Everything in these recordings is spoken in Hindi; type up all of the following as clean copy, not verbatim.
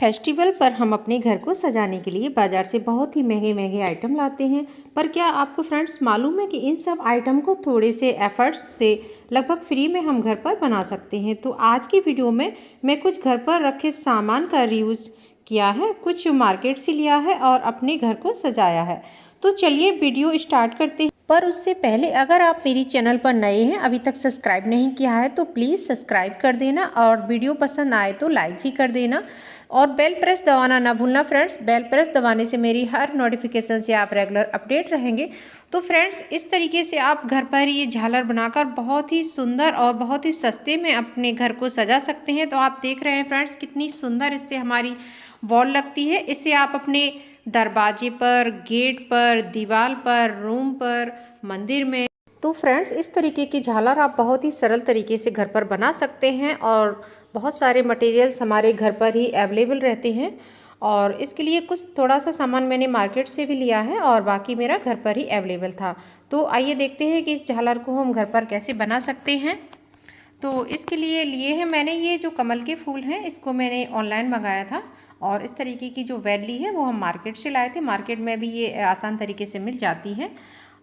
फेस्टिवल पर हम अपने घर को सजाने के लिए बाज़ार से बहुत ही महंगे महंगे आइटम लाते हैं। पर क्या आपको फ्रेंड्स मालूम है कि इन सब आइटम को थोड़े से एफर्ट्स से लगभग फ्री में हम घर पर बना सकते हैं। तो आज की वीडियो में मैं कुछ घर पर रखे सामान का यूज़ किया है, कुछ मार्केट से लिया है और अपने घर को सजाया है। तो चलिए वीडियो स्टार्ट करते हैं। पर उससे पहले अगर आप मेरी चैनल पर नए हैं, अभी तक सब्सक्राइब नहीं किया है तो प्लीज़ सब्सक्राइब कर देना और वीडियो पसंद आए तो लाइक भी कर देना और बेल प्रेस दबाना ना भूलना फ्रेंड्स। बेल प्रेस दबाने से मेरी हर नोटिफिकेशन से आप रेगुलर अपडेट रहेंगे। तो फ्रेंड्स इस तरीके से आप घर पर ये झालर बनाकर बहुत ही सुंदर और बहुत ही सस्ते में अपने घर को सजा सकते हैं। तो आप देख रहे हैं फ्रेंड्स कितनी सुंदर इससे हमारी वॉल लगती है। इससे आप अपने दरवाजे पर, गेट पर, दीवार पर, रूम पर, मंदिर में, तो फ्रेंड्स इस तरीके की झालर आप बहुत ही सरल तरीके से घर पर बना सकते हैं और बहुत सारे मटेरियल्स हमारे घर पर ही अवेलेबल रहते हैं। और इसके लिए कुछ थोड़ा सा सामान मैंने मार्केट से भी लिया है और बाकी मेरा घर पर ही अवेलेबल था। तो आइए देखते हैं कि इस झालर को हम घर पर कैसे बना सकते हैं। तो इसके लिए लिए हैं मैंने ये जो कमल के फूल हैं, इसको मैंने ऑनलाइन मंगाया था और इस तरीके की जो वैली है वो हम मार्केट से लाए थे। मार्केट में भी ये आसान तरीके से मिल जाती है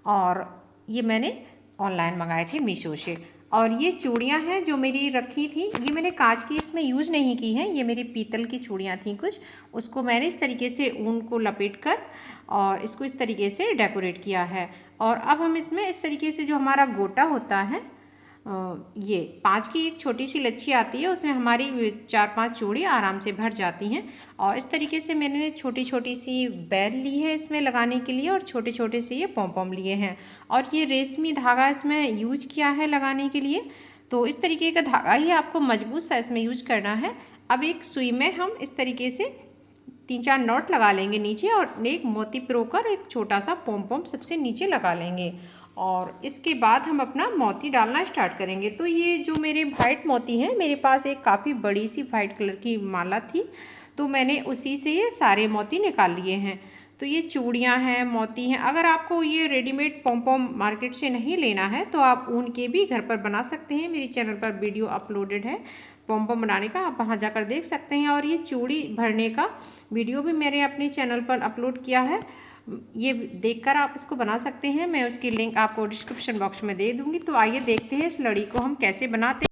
और ये मैंने ऑनलाइन मंगाए थे मीशो से। और ये चूड़ियाँ हैं जो मेरी रखी थी, ये मैंने कांच की इसमें यूज़ नहीं की हैं, ये मेरी पीतल की चूड़ियाँ थी कुछ, उसको मैंने इस तरीके से ऊन को लपेट कर और इसको इस तरीके से डेकोरेट किया है। और अब हम इसमें इस तरीके से जो हमारा गोटा होता है, ये 5 की एक छोटी सी लच्छी आती है, उसमें हमारी 4-5 चूड़ी आराम से भर जाती हैं। और इस तरीके से मैंने छोटी छोटी सी बेल ली है इसमें लगाने के लिए और छोटे छोटे से ये पॉम लिए हैं और ये रेशमी धागा इसमें यूज किया है लगाने के लिए। तो इस तरीके का धागा ही आपको मजबूत सा इसमें यूज करना है। अब एक सुई में हम इस तरीके से 3-4 नॉट लगा लेंगे नीचे और एक मोती पिरोकर एक छोटा सा पॉम सबसे नीचे लगा लेंगे और इसके बाद हम अपना मोती डालना स्टार्ट करेंगे। तो ये जो मेरे वाइट मोती हैं, मेरे पास एक काफ़ी बड़ी सी वाइट कलर की माला थी तो मैंने उसी से ये सारे मोती निकाल लिए हैं। तो ये चूड़ियाँ हैं, मोती हैं। अगर आपको ये रेडीमेड पॉम मार्केट से नहीं लेना है तो आप ऊन के भी घर पर बना सकते हैं। मेरी चैनल पर वीडियो अपलोडेड है पॉम बनाने का, आप वहाँ जाकर देख सकते हैं। और ये चूड़ी भरने का वीडियो भी मैंने अपने चैनल पर अपलोड किया है, ये देखकर आप इसको बना सकते हैं। मैं उसकी लिंक आपको डिस्क्रिप्शन बॉक्स में दे दूँगी। तो आइए देखते हैं इस लड़ी को हम कैसे बनाते